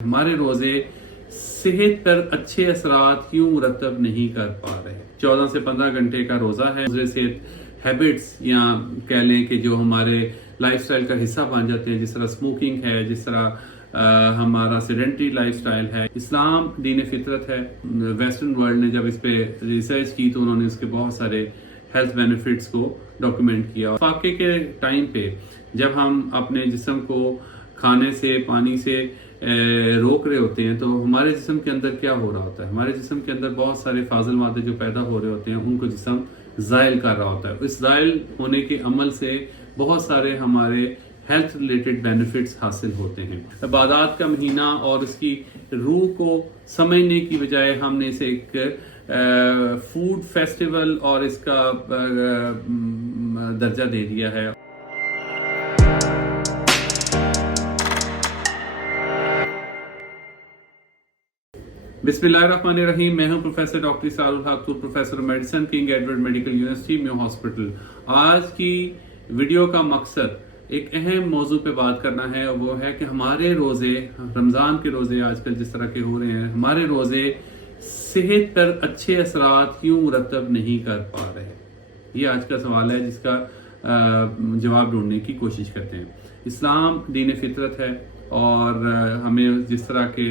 ہمارے روزے صحت پر اچھے اثرات کیوں مرتب نہیں کر پا رہے؟ 14 سے 15 گھنٹے کا روزہ ہے۔ صحت ہیبٹس یا کہہ لیں کہ جو ہمارے لائف سٹائل کا حصہ بن جاتے ہیں، جس طرح سموکنگ ہے، جس طرح ہمارا سیڈنٹری لائف سٹائل ہے۔ اسلام دین فطرت ہے۔ ویسٹرن ورلڈ نے جب اس پہ ریسرچ کی تو انہوں نے اس کے بہت سارے ہیلتھ بینیفٹس کو ڈاکومنٹ کیا۔ فاقے کے ٹائم پہ جب ہم اپنے جسم کو کھانے سے، پانی سے روک رہے ہوتے ہیں تو ہمارے جسم کے اندر کیا ہو رہا ہوتا ہے؟ ہمارے جسم کے اندر بہت سارے فاضل مادے جو پیدا ہو رہے ہوتے ہیں، ان کو جسم زائل کر رہا ہوتا ہے۔ اس زائل ہونے کے عمل سے بہت سارے ہمارے ہیلتھ ریلیٹڈ بینیفٹس حاصل ہوتے ہیں۔ عبادات کا مہینہ اور اس کی روح کو سمجھنے کی بجائے ہم نے اسے ایک فوڈ فیسٹیول اور اس کا درجہ دے دیا ہے۔ بسم اللہ الرحمن الرحیم۔ میں ہوں professor doctor Israr ul-Haq, professor medicine, King Edward medical university Mayo hospital. آج کی ویڈیو کا مقصد ایک اہم موضوع پہ بات کرنا ہے، اور وہ ہے کہ ہمارے روزے، رمضان کے روزے آج کل جس طرح کے ہو رہے ہیں، ہمارے روزے صحت پر اچھے اثرات کیوں مرتب نہیں کر پا رہے؟ یہ آج کا سوال ہے جس کا جواب ڈھونڈنے کی کوشش کرتے ہیں۔ اسلام دین فطرت ہے، اور ہمیں جس طرح کے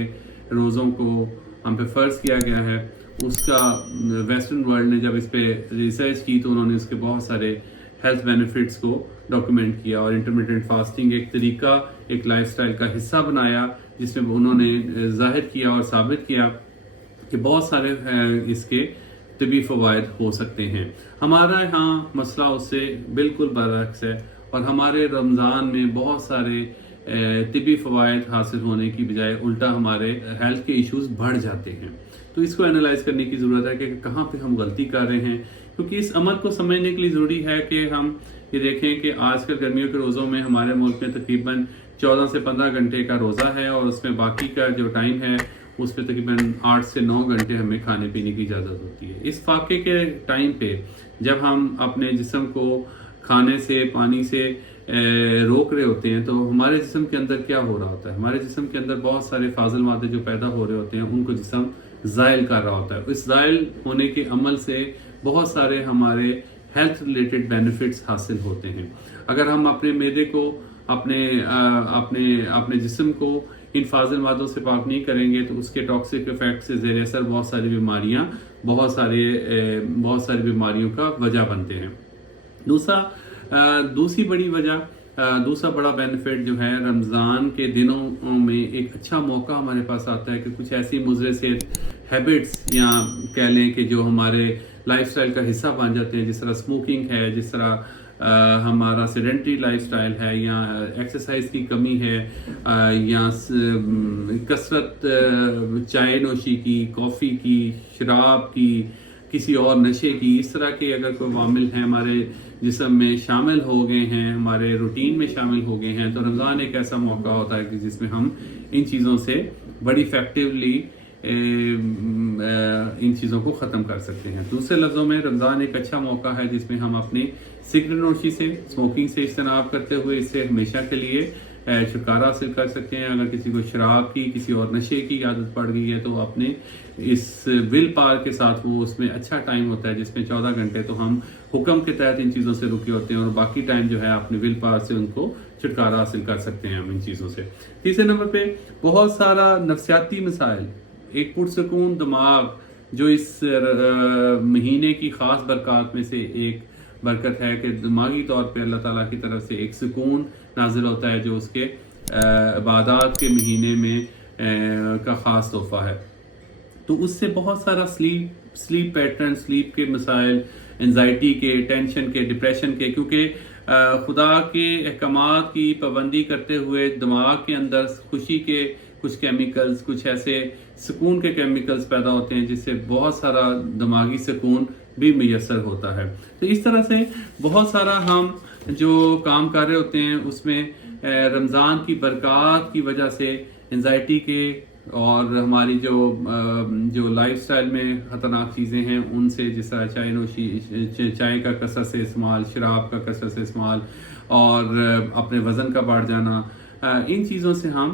روزوں کو ہم پہ فرض کیا گیا ہے، اس کا ویسٹرن ورلڈ نے جب اس پہ ریسرچ کی تو انہوں نے اس کے بہت سارے ہیلتھ بینیفٹس کو ڈاکومنٹ کیا، اور انٹرمیڈیٹ فاسٹنگ ایک طریقہ، ایک لائف سٹائل کا حصہ بنایا، جس میں انہوں نے ظاہر کیا اور ثابت کیا کہ بہت سارے اس کے طبی فوائد ہو سکتے ہیں۔ ہمارا یہاں مسئلہ اس سے بالکل برعکس ہے، اور ہمارے رمضان میں بہت سارے طبی فوائد حاصل ہونے کی بجائے الٹا ہمارے ہیلتھ کے ایشوز بڑھ جاتے ہیں۔ تو اس کو انالائز کرنے کی ضرورت ہے کہ کہاں پہ ہم غلطی کر رہے ہیں، کیونکہ اس عمل کو سمجھنے کے لیے ضروری ہے کہ ہم یہ دیکھیں کہ آج کل گرمیوں کے روزوں میں ہمارے ملک میں تقریباً 14 سے 15 گھنٹے کا روزہ ہے، اور اس میں باقی کا جو ٹائم ہے اس پہ تقریباً 8 سے 9 گھنٹے ہمیں کھانے پینے کی اجازت ہوتی ہے۔ اس فاقے کے ٹائم پہ جب ہم اپنے جسم کو کھانے سے، پانی سے روک رہے ہوتے ہیں تو ہمارے جسم کے اندر کیا ہو رہا ہوتا ہے؟ ہمارے جسم کے اندر بہت سارے فاضل مادے جو پیدا ہو رہے ہوتے ہیں، ان کو جسم زائل کر رہا ہوتا ہے۔ اس زائل ہونے کے عمل سے بہت سارے ہمارے ہیلتھ ریلیٹڈ بینیفٹس حاصل ہوتے ہیں۔ اگر ہم اپنے معدے کو، اپنے جسم کو ان فاضل مادوں سے پاک نہیں کریں گے تو اس کے ٹاکسک افیکٹ سے زیر اثر بہت ساری بیماریوں کا وجہ بنتے ہیں۔ دوسرا بڑا بینیفٹ جو ہے، رمضان کے دنوں میں ایک اچھا موقع ہمارے پاس آتا ہے کہ کچھ ایسی مضر صحت ہیبٹس یا کہہ لیں کہ جو ہمارے لائف سٹائل کا حصہ بن جاتے ہیں، جس طرح سموکنگ ہے، جس طرح ہمارا سیڈنٹری لائف سٹائل ہے، یا ایکسرسائز کی کمی ہے، یا کثرت چائے نوشی کی، کافی کی، شراب کی، کسی اور نشے کی، اس طرح کے اگر کوئی عوامل ہیں ہمارے جسم میں شامل ہو گئے ہیں، ہمارے روٹین میں شامل ہو گئے ہیں، تو رمضان ایک ایسا موقع ہوتا ہے کہ جس میں ہم ان چیزوں سے بڑی افیکٹولی ان چیزوں کو ختم کر سکتے ہیں۔ دوسرے لفظوں میں رمضان ایک اچھا موقع ہے جس میں ہم اپنی سگریٹ نوشی سے، اسموکنگ سے اجتناب کرتے ہوئے اس سے ہمیشہ کے لیے چھٹکارا حاصل کر سکتے ہیں۔ اگر کسی کو شراب کی، کسی اور نشے کی عادت پڑ گئی ہے تو اپنے اس ول پاور کے ساتھ، وہ اس میں اچھا ٹائم ہوتا ہے جس میں 14 گھنٹے تو ہم حکم کے تحت ان چیزوں سے رکے ہوتے ہیں، اور باقی ٹائم جو ہے اپنے ول پاور سے ان کو چھٹکارا حاصل کر سکتے ہیں ہم ان چیزوں سے۔ تیسرے نمبر پہ بہت سارا نفسیاتی مسائل، ایک پرسکون دماغ جو اس مہینے کی خاص برکات میں سے ایک برکت ہے کہ دماغی طور پہ اللہ تعالیٰ کی طرف سے ایک سکون نازل ہوتا ہے، جو اس کے عبادات کے مہینے میں کا خاص تحفہ ہے۔ تو اس سے بہت سارا سلیپ پیٹرن، سلیپ کے مسائل، انزائٹی کے، ٹینشن کے، ڈپریشن کے، کیونکہ خدا کے احکامات کی پابندی کرتے ہوئے دماغ کے اندر خوشی کے کچھ کیمیکلز، کچھ ایسے سکون کے کیمیکلز پیدا ہوتے ہیں جس سے بہت سارا دماغی سکون بھی میسر ہوتا ہے۔ تو اس طرح سے بہت سارا ہم جو کام کر رہے ہوتے ہیں اس میں رمضان کی برکات کی وجہ سے انزائٹی کے اور ہماری جو لائف سٹائل میں خطرناک چیزیں ہیں ان سے، جس طرح چائے نوشی، چائے کا کثرت سے استعمال، شراب کا کثرت سے استعمال، اور اپنے وزن کا بڑھ جانا، ان چیزوں سے ہم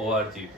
ORG।